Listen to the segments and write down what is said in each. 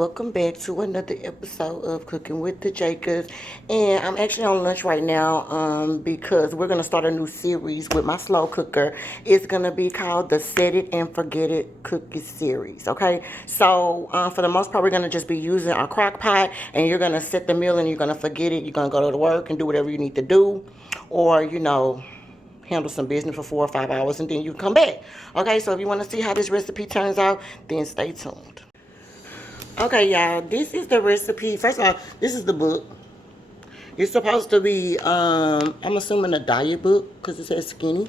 welcome back to another episode of Cooking with the Jacobs. And I'm actually on lunch right now because we're going to start a new series with my slow cooker. It's going to be called the Set It and Forget It Cookie series, okay? So for the most part, we're going to just be using our crock pot, and you're going to set the meal and you're going to forget it. You're going to go to work and do whatever you need to do, or, handle some business for 4 or 5 hours and then you come back. Okay, so if you want to see how this recipe turns out, then stay tuned. Okay, y'all, this is the recipe. First of all, this is the book. It's supposed to be, I'm assuming a diet book because it says skinny.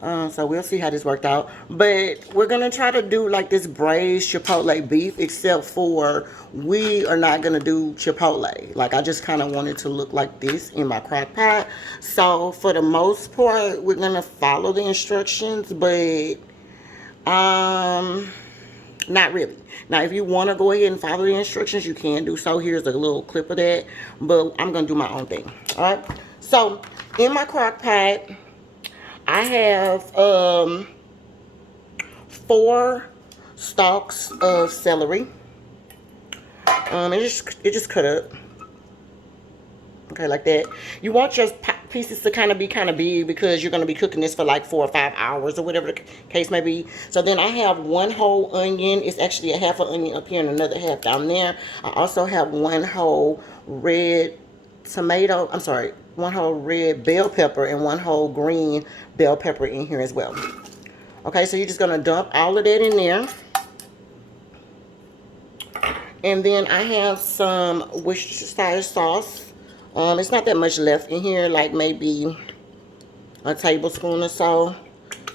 So we'll see how this worked out. But we're going to try to do like this braised chipotle beef, except for we are not going to do chipotle. Like, I just kind of wanted to look like this in my crock pot. So for the most part, we're going to follow the instructions, but not really. Now, if you want to go ahead and follow the instructions, you can do so. Here's a little clip of that, but I'm going to do my own thing. All right. So in my crock pot, I have 4 stalks of celery. It just cut up. Okay, like that. You want your pieces to kind of be big because you're going to be cooking this for like 4 or 5 hours or whatever the case may be. So then I have 1 whole onion. It's actually a half an onion up here and another half down there. I also have 1 whole red tomato. I'm sorry, 1 whole red bell pepper and 1 whole green bell pepper in here as well. Okay, so you're just going to dump all of that in there. And then I have some Worcestershire sauce. It's not that much left in here, like maybe a tablespoon or so.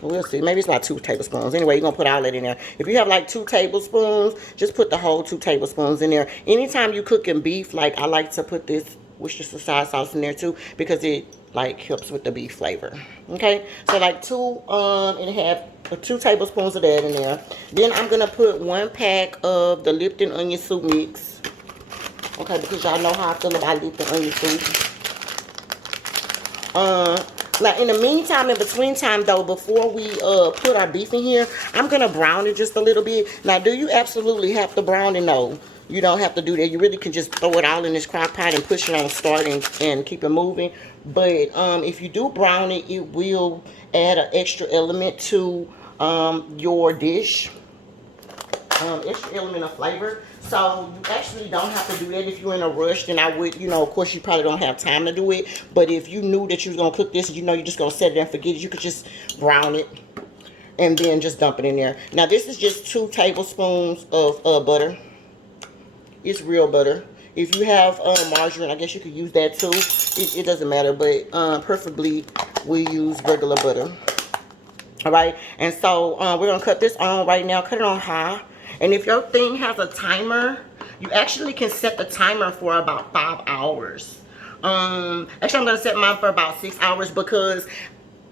We'll see. Maybe it's about 2 tablespoons. Anyway, you're going to put all that in there. If you have like 2 tablespoons, just put the whole 2 tablespoons in there. Anytime you cooking beef, like I like to put this Worcestershire sauce in there too, because it like helps with the beef flavor. Okay, so like 2 tablespoons of that in there. Then I'm going to put 1 pack of the Lipton onion soup mix. Okay, because y'all know how I feel about Lipton onion soup. Now, in the meantime, in between time, though, before we put our beef in here, I'm going to brown it just a little bit. Now, do you absolutely have to brown it? No, you don't have to do that. You really can just throw it all in this crock pot and push it on start and keep it moving. But if you do brown it, it will add an extra element to your dish. Extra element of flavor. So you actually don't have to do that if you're in a rush. Then I would, of course you probably don't have time to do it. But if you knew that you was going to cook this, you're just going to set it and forget it, you could just brown it and then just dump it in there. Now this is just 2 tablespoons of butter. It's real butter. If you have margarine, I guess you could use that too. It doesn't matter, but preferably we use regular butter. All right, and so we're going to cut this on right now. Cut it on high. And if your thing has a timer, you actually can set the timer for about 5 hours. Actually, I'm going to set mine for about 6 hours because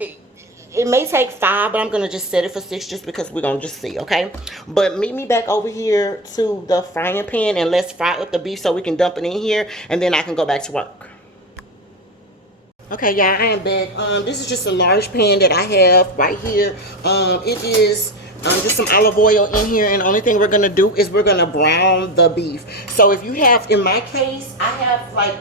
it may take 5, but I'm going to just set it for 6 just because we're going to just see, okay? But meet me back over here to the frying pan and let's fry up the beef so we can dump it in here and then I can go back to work. Okay, y'all, I am back. This is just a large pan that I have right here. It is just some olive oil in here, and the only thing we're gonna do is we're gonna brown the beef. So if you have, in my case, I have like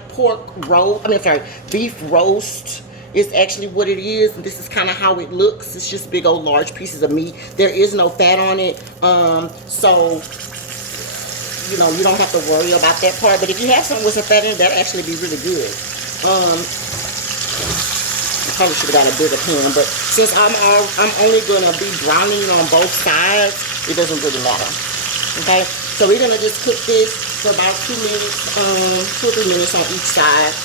beef roast is actually what it is. This is kind of how it looks. It's just big old large pieces of meat. There is no fat on it, so you don't have to worry about that part. But if you have something with some fat in it, that'll actually be really good. I probably should have got a bigger pan, but since I'm only gonna be browning on both sides, it doesn't really matter. Okay, so we're gonna just cook this for about 2 minutes, 2 or 3 minutes on each side,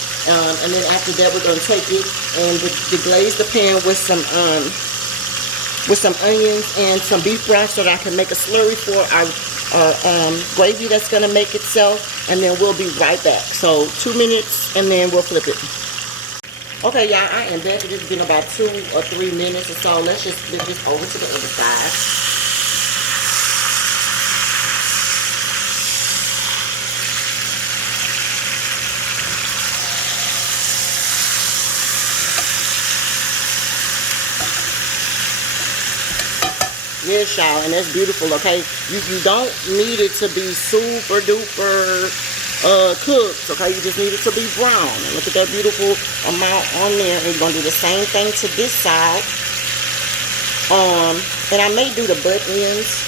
and then after that we're gonna take it and deglaze the pan with some onions and some beef broth so that I can make a slurry for our gravy that's gonna make itself, and then we'll be right back. So 2 minutes, and then we'll flip it. Okay, y'all, I am back. It's been about 2 or 3 minutes or so. Let's just flip this over to the other side. Yes, y'all, and that's beautiful, okay? You don't need it to be super duper cooked, okay? You just need it to be brown. And look at that beautiful amount on there. And you're gonna do the same thing to this side. And I may do the butt ends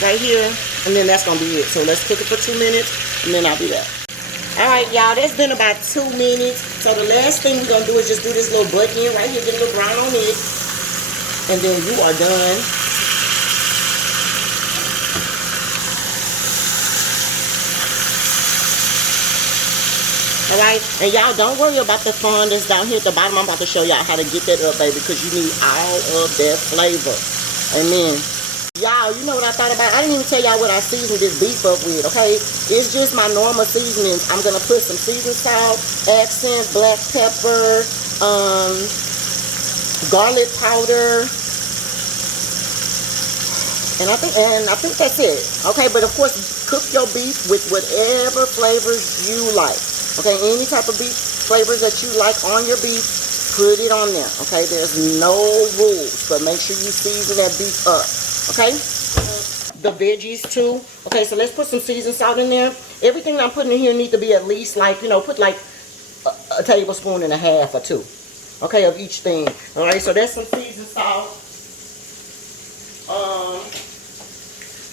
right here, and then that's gonna be it. So let's cook it for 2 minutes, and then I'll be back. All right, y'all, that's been about 2 minutes. So the last thing we're gonna do is just do this little butt end right here, get a little brown on it, and then you are done. All right, and y'all don't worry about the fond that's down here at the bottom. I'm about to show y'all how to get that up, baby, because you need all of that flavor. Amen. Y'all, you know what I thought about? I didn't even tell y'all what I seasoned this beef up with, okay? It's just my normal seasonings. I'm going to put some seasoned salt, accent, black pepper, garlic powder, and I think that's it. Okay, but of course, cook your beef with whatever flavors you like. Okay, any type of beef flavors that you like on your beef, put it on there. Okay, there's no rules, but make sure you season that beef up. Okay, the veggies too. Okay, so let's put some seasoned salt in there. Everything I'm putting in here needs to be at least like, you know, put like a tablespoon and a half or 2. Okay, of each thing. All right, so that's some seasoned salt.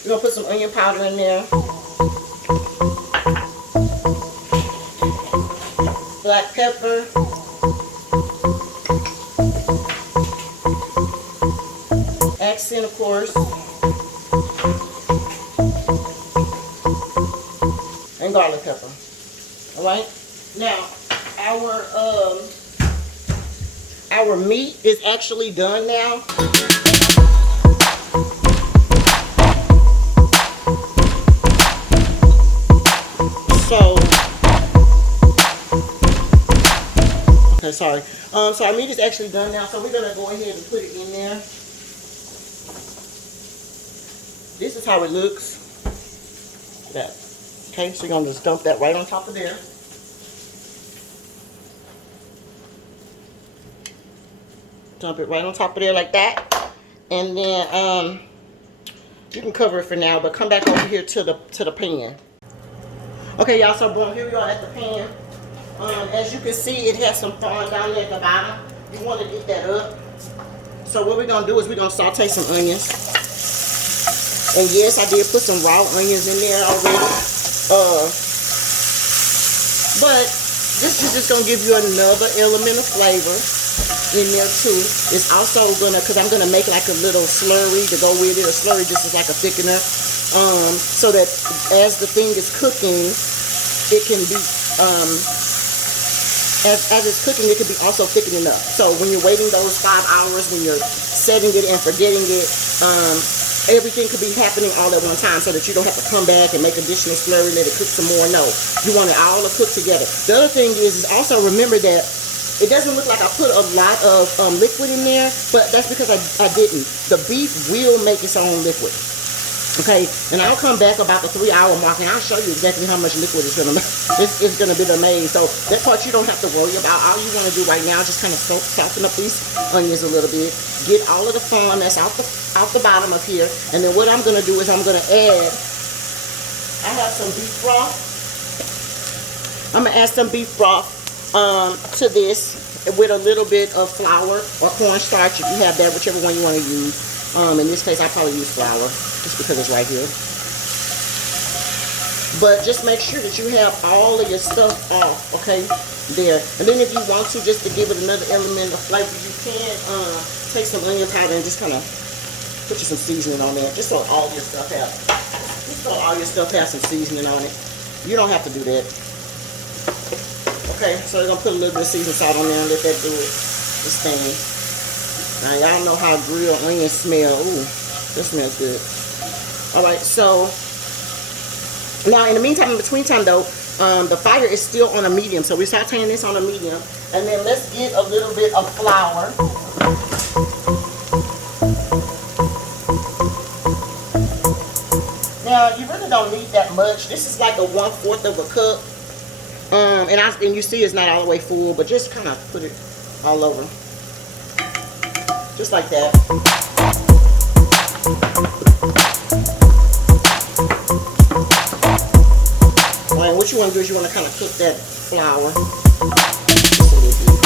We're gonna put some onion powder in there. Black pepper. Accent, of course. And garlic pepper. Alright? Now, our meat is actually done now. So okay, sorry. So our meat is actually done now, so we're gonna go ahead and put it in there. This is how it looks. That. Okay, so you're gonna just dump that right on top of there. Dump it right on top of there like that. And then you can cover it for now, but come back over here to the pan. Okay, y'all, so boom, here we are at the pan. As you can see, it has some fond down there at the bottom. You want to get that up. So what we're going to do is we're going to saute some onions. And yes, I did put some raw onions in there already. But this is just going to give you another element of flavor in there too. It's also going to, because I'm going to make like a little slurry to go with it. A slurry just is like a thickener. So that as the thing is cooking, it can be... As it's cooking, it can be also thickening up. So when you're waiting those 5 hours, when you're setting it and forgetting it, everything could be happening all at one time so that you don't have to come back and make additional slurry, let it cook some more. No, you want it all to cook together. The other thing is also remember that it doesn't look like I put a lot of liquid in there, but that's because I didn't. The beef will make its own liquid. Okay, and I'll come back about the 3-hour mark and I'll show you exactly how much liquid it's gonna it's gonna be made. So that part you don't have to worry about. All you want to do right now is just kind of soften up these onions a little bit, get all of the fond that's out the bottom of here, and then what I'm gonna do is I'm gonna add. I have some beef broth. I'm gonna add some beef broth to this with a little bit of flour or cornstarch if you have that, whichever one you want to use. In this case, I'll probably use flour, just because it's right here. But just make sure that you have all of your stuff off, okay, there. And then if you want to, just to give it another element of flavor, you can take some onion powder and just kind of put you some seasoning on there, just so all your stuff has some seasoning on it. You don't have to do that. Okay, so we're going to put a little bit of seasoned salt on there and let that do its thing. Now, y'all know how grilled onions smell. Ooh, that smells good. Alright, so now in the meantime, in between time though, the fire is still on a medium. So we're sauteing this on a medium. And then let's get a little bit of flour. Now, you really don't need that much. This is like a 1/4 of a cup. And you see it's not all the way full, but just kind of put it all over. Just like that. Alright, what you want to do is you want to kind of cook that flour just a little bit.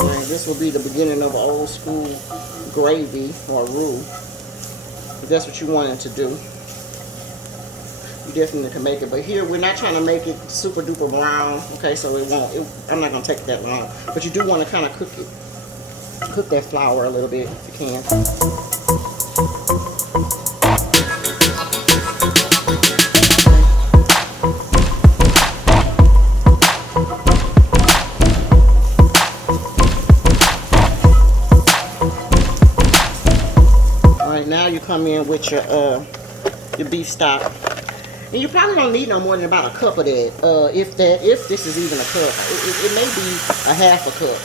Alright, this will be the beginning of an old school gravy or roux. If that's what you wanted to do, you definitely can make it. But here, we're not trying to make it super duper brown, okay? So it won't, I'm not going to take that long. But you do want to kind of cook that flour a little bit if you can. Now you come in with your beef stock, and you probably don't need no more than about a cup of that. If this is even a cup, it may be a half a cup.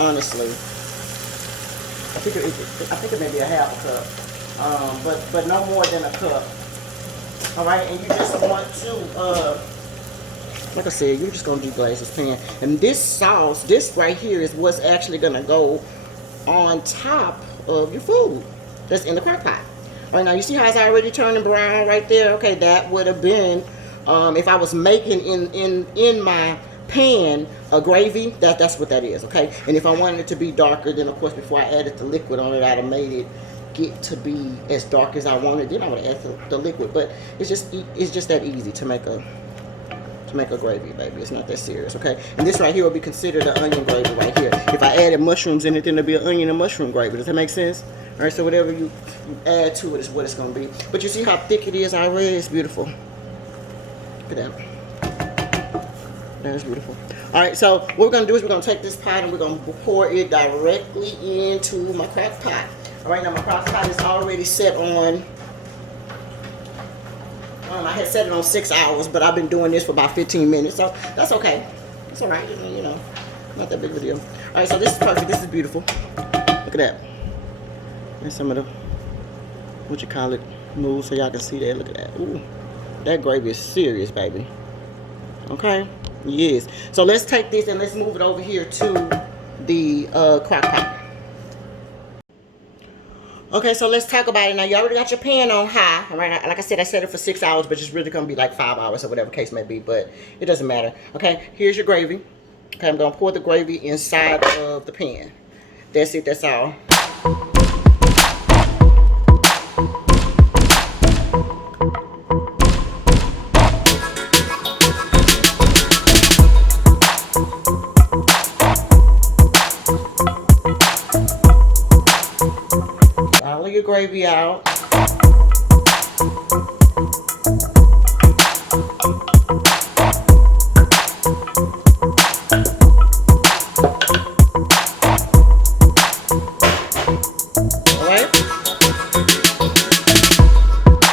Honestly, I think it may be a half a cup, but no more than a cup. All right, and you just want to, like I said, you're just gonna deglaze this pan, and this sauce, this right here, is what's actually gonna go on top of your food that's in the crock pot. All right, now you see how it's already turning brown right there? Okay, that would have been, if I was making in my pan a gravy, that's what that is, okay? And if I wanted it to be darker, then of course before I added the liquid on it, I'd have made it get to be as dark as I wanted. Then I would add the liquid, but it's just that easy to make a gravy, baby. It's not that serious, okay? And this right here will be considered an onion gravy right here. If I added mushrooms in it, then it'll be an onion and mushroom gravy. Does that make sense? All right, so whatever you add to it is what it's going to be. But you see how thick it is already? It's beautiful. Look at that. That's beautiful. All right, so what we're going to do is we're going to take this pot and we're going to pour it directly into my crock pot. All right, now my crock pot is already set on... I had set it on 6 hours, but I've been doing this for about 15 minutes, so that's okay. It's all right, you know, not that big of a deal. All right, so this is perfect. This is beautiful. Look at that. And some of the, what you call it, moves so y'all can see that. Look at that. Ooh, that gravy is serious, baby. Okay? Yes. So let's take this and let's move it over here to the crock pot. Okay, so let's talk about it. Now, you already got your pan on high, all right? Like I said, I set it for 6 hours, but it's really going to be like 5 hours or whatever case may be, but it doesn't matter. Okay, here's your gravy. Okay, I'm going to pour the gravy inside of the pan. That's it, that's all. Your gravy out. Alright.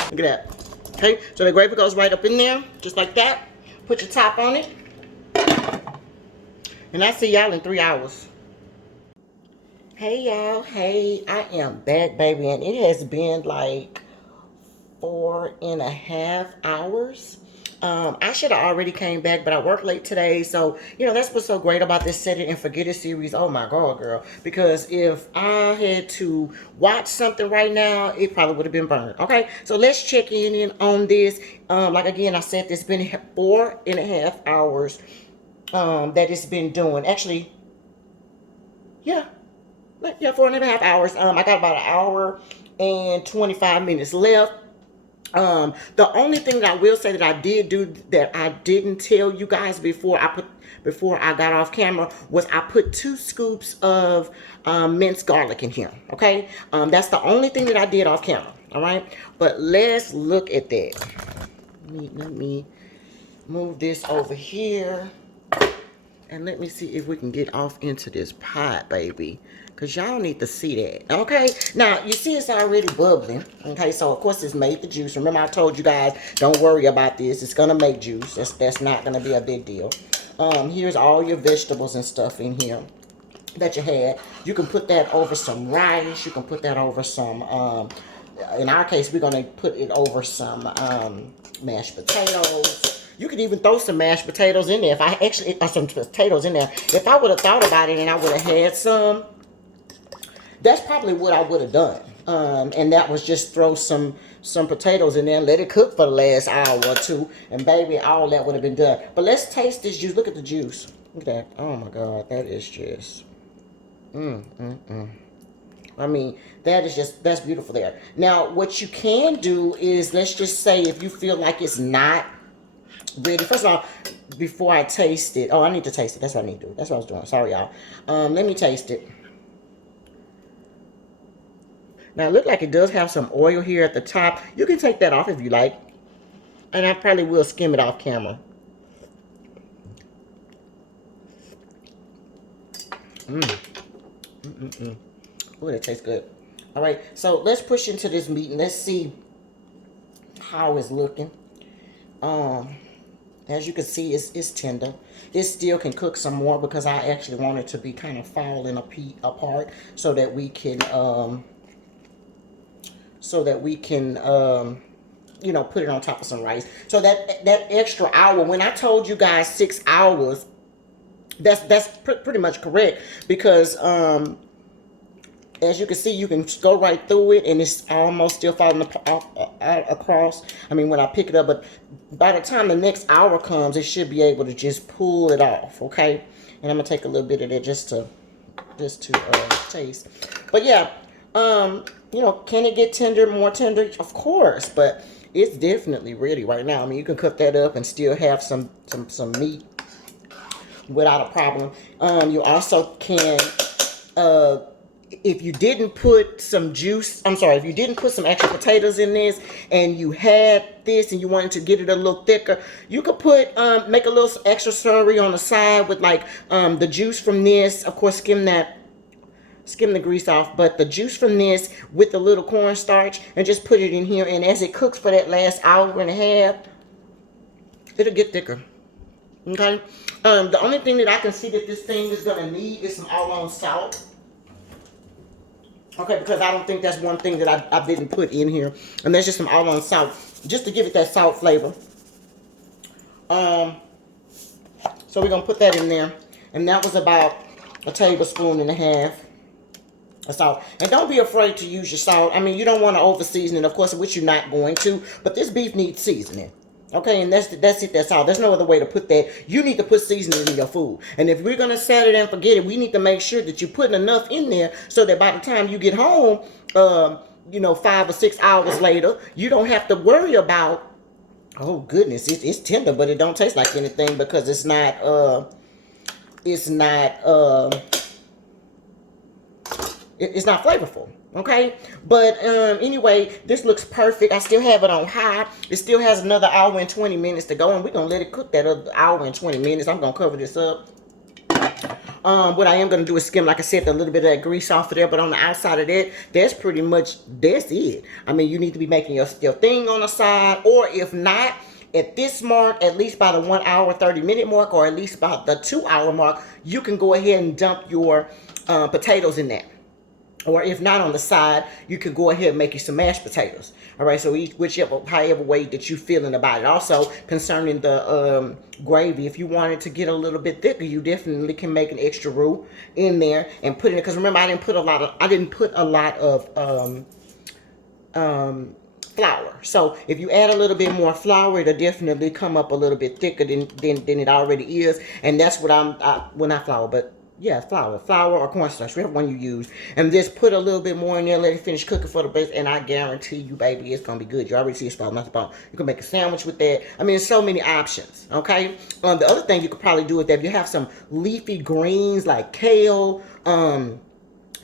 Look at that. Okay, so the gravy goes right up in there, just like that. Put your top on it. And I'll see y'all in 3 hours. Hey y'all, hey, I am back, baby, and it has been like 4.5 hours. I should have already came back, but I worked late today, so, you know, that's what's so great about this Set It and Forget It series. Oh my God, girl, because if I had to watch something right now, it probably would have been burned, okay? So let's check in on this. Like, again, I said it's been 4.5 hours that it's been doing. Actually, yeah, 4.5 hours. I got about 1 hour and 25 minutes left. The only thing that I will say that I did do that I didn't tell you guys before I got off camera was I put 2 scoops of minced garlic in here. Okay, that's the only thing that I did off camera. All right, but let's look at that. Let me move this over here. And let me see if we can get off into this pot, baby. Because y'all need to see that. Okay? Now, you see it's already bubbling. Okay? So, of course, it's made the juice. Remember, I told you guys, don't worry about this. It's going to make juice. That's not going to be a big deal. Here's all your vegetables and stuff in here that you had. You can put that over some rice. You can put that over some, in our case, we're going to put it over some mashed potatoes. You could even throw some mashed potatoes in there. If I actually, some potatoes in there. If I would have thought about it and I would have had some, that's probably what I would have done. And that was just throw some potatoes in there and let it cook for the last hour or two. And baby, all that would have been done. But let's taste this juice. Look at the juice. Look at that. Oh my God, that is just, I mean, that's beautiful there. Now, what you can do is, let's just say if you feel like it's not ready. First of all, before I taste it, oh, I need to taste it. That's what I need to do. That's what I was doing. Sorry, y'all. Let me taste it. Now, it looks like it does have some oil here at the top. You can take that off if you like. And I probably will skim it off camera. Oh, that tastes good. All right, so let's push into this meat and let's see how it's looking. As you can see, it's tender. This still can cook some more because I actually want it to be kind of falling apart so that we can you know, put it on top of some rice. So that extra hour, when I told you guys 6 hours, that's pretty much correct, because as you can see, you can go right through it and it's almost still falling across. I mean, when I pick it up, but by the time the next hour comes, it should be able to just pull it off, okay? And I'm gonna take a little bit of that just to taste. But yeah, you know, can it get tender, more tender? Of course, but it's definitely ready right now. I mean, you can cut that up and still have some meat without a problem. You also can, if you didn't put some juice, if you didn't put some extra potatoes in this and you had this and you wanted to get it a little thicker, you could put, make a little extra celery on the side with like the juice from this. Of course, skim the grease off, but the juice from this with the little cornstarch, and just put it in here, and as it cooks for that last hour and a half, it'll get thicker. Okay? The only thing that I can see that this thing is gonna need is some all-on salt. Okay, because I don't think that's one thing that I didn't put in here. And that's just some all-on salt, just to give it that salt flavor. So we're gonna put that in there. And that was about a tablespoon and a half of salt. And don't be afraid to use your salt. I mean, you don't want to over season it, of course, which you're not going to. But this beef needs seasoning. Okay, and that's it, that's all. There's no other way to put that. You need to put seasoning in your food. And if we're going to set it and forget it, we need to make sure that you're putting enough in there so that by the time you get home, you know, 5 or 6 hours later, you don't have to worry about, oh goodness, it's tender, but it don't taste like anything because it's not flavorful. Okay, but anyway, this looks perfect. I still have it on high. It still has another hour and 20 minutes to go, and we're gonna let it cook that other hour and 20 minutes. I'm gonna cover this up. What I am gonna do is skim, like I said, a little bit of that grease off of there, but on the outside of that, that's it. I mean, you need to be making your thing on the side, or if not, at this mark, at least by the 1 hour 30-minute mark, or at least about the 2 hour mark, you can go ahead and dump your potatoes in that. Or if not on the side, you can go ahead and make you some mashed potatoes. All right, so however way that you're feeling about it. Also, concerning the gravy, if you want it to get a little bit thicker, you definitely can make an extra roux in there and put it in. Because remember, I didn't put a lot of flour. So if you add a little bit more flour, it'll definitely come up a little bit thicker than it already is. And that's what well, not flour, but yeah, flour or cornstarch, whatever one you use, and just put a little bit more in there, let it finish cooking for the base, and I guarantee you, baby, it's gonna be good. You already see it's not the You can make a sandwich with that. I mean, there's so many options. Okay. The other thing you could probably do with that, if you have some leafy greens like kale,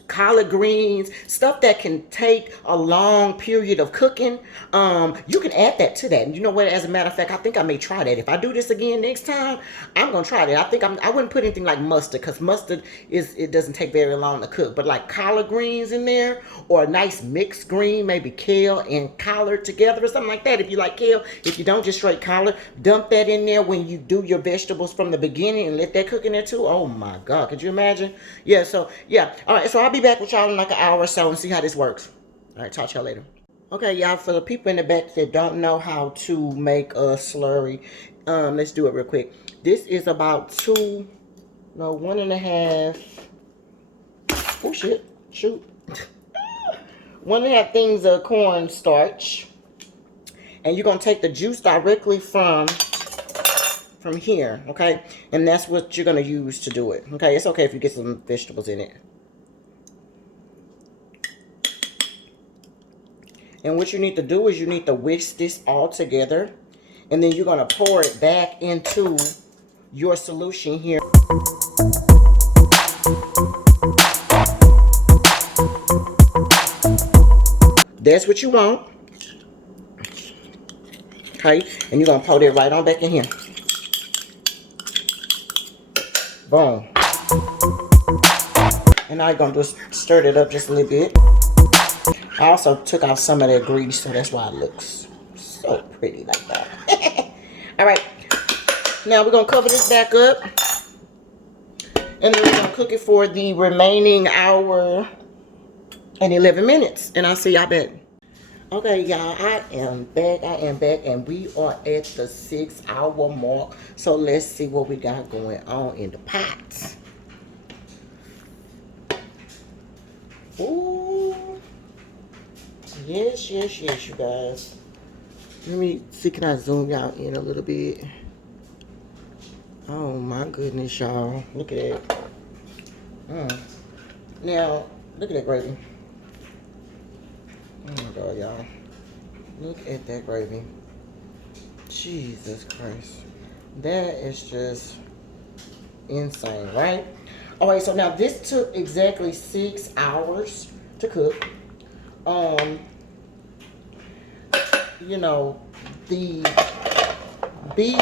collard greens, stuff that can take a long period of cooking, you can add that to that. And you know what, as a matter of fact, I think I may try that. If I do this again next time, I'm gonna try that. I think I wouldn't put anything like mustard, because mustard it doesn't take very long to cook, but like collard greens in there, or a nice mixed green, maybe kale and collard together or something like that. If you like kale, if you don't, just straight collard, dump that in there when you do your vegetables from the beginning and let that cook in there too. Oh my God, could you imagine? Yeah, so yeah, all right, so I'll be back with y'all in like an hour or so and see how this works. All right, talk to y'all later. Okay, y'all, for the people in the back that don't know how to make a slurry, let's do it real quick. This is about 1.5. Oh shit, shoot. 1.5 things of cornstarch. And you're going to take the juice directly from here, okay? And that's what you're going to use to do it, okay? It's okay if you get some vegetables in it. And what you need to do is you need to whisk this all together. And then you're going to pour it back into your solution here. That's what you want. Okay? And you're going to pour that right on back in here. Boom. And now you're going to just stir it up just a little bit. I also took out some of that grease, so that's why it looks so pretty like that. All right. Now we're going to cover this back up. And then we're going to cook it for the remaining hour and 11 minutes. And I'll see y'all back. Okay, y'all, I am back, and we are at the 6-hour mark. So let's see what we got going on in the pot. Ooh. Yes, you guys. Let me see, can I zoom y'all in a little bit? Oh my goodness, y'all. Look at that. Now, look at that gravy. Oh my God, y'all. Look at that gravy. Jesus Christ. That is just insane, right? Alright, so now this took exactly 6 hours to cook. You know, the beef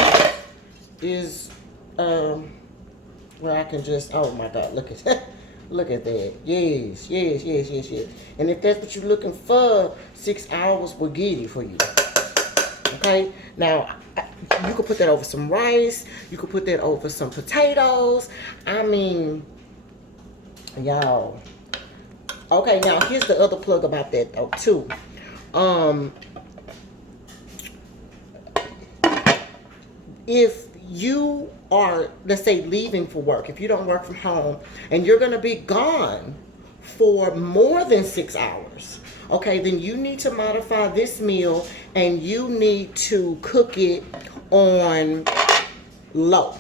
is where I can just, oh my God, look at that. Look at that. Yes. And if that's what you're looking for, 6 hours will get it for you. Okay? Now, you could put that over some rice. You could put that over some potatoes. I mean, y'all. Okay, now here's the other plug about that though, too. If you are, let's say, leaving for work, if you don't work from home, and you're going to be gone for more than 6 hours, okay, then you need to modify this meal and you need to cook it on low.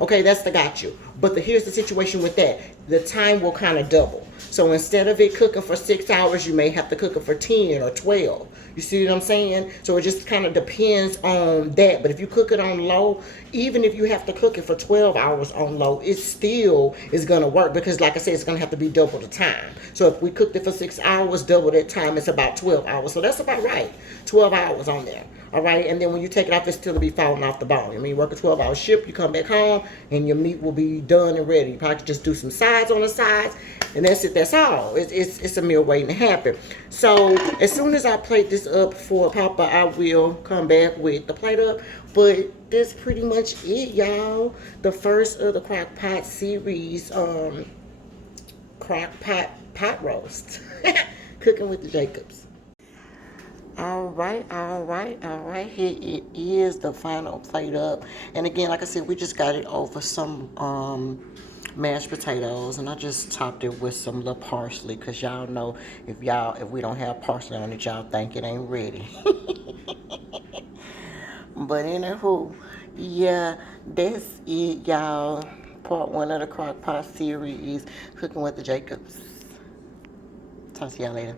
Okay, that's the got you. But here's the situation with that. The time will kind of double. So instead of it cooking for 6 hours, you may have to cook it for 10 or 12. You see what I'm saying? So it just kind of depends on that. But if you cook it on low, even if you have to cook it for 12 hours on low, it still is going to work. Because like I said, it's going to have to be double the time. So if we cooked it for 6 hours, double that time, it's about 12 hours. So that's about right. 12 hours on there. All right, and then when you take it off, it's still to be falling off the bone. I mean, you work a 12-hour shift, you come back home, and your meat will be done and ready. You probably just do some sides on the sides, and that's it. That's all. It's a meal waiting to happen. So as soon as I plate this up for Papa, I will come back with the plate up. But that's pretty much it, y'all. The first of the Crock Pot series, Crock Pot roast, cooking with the Jacobs. All right. Here it is, the final plate up. And again, like I said, we just got it over some mashed potatoes, and I just topped it with some little parsley, because y'all know if we don't have parsley on it, y'all think it ain't ready. But anywho, yeah, that's it, y'all. Part 1 of the Crock Pot series, cooking with the Jacobs. Talk to y'all later.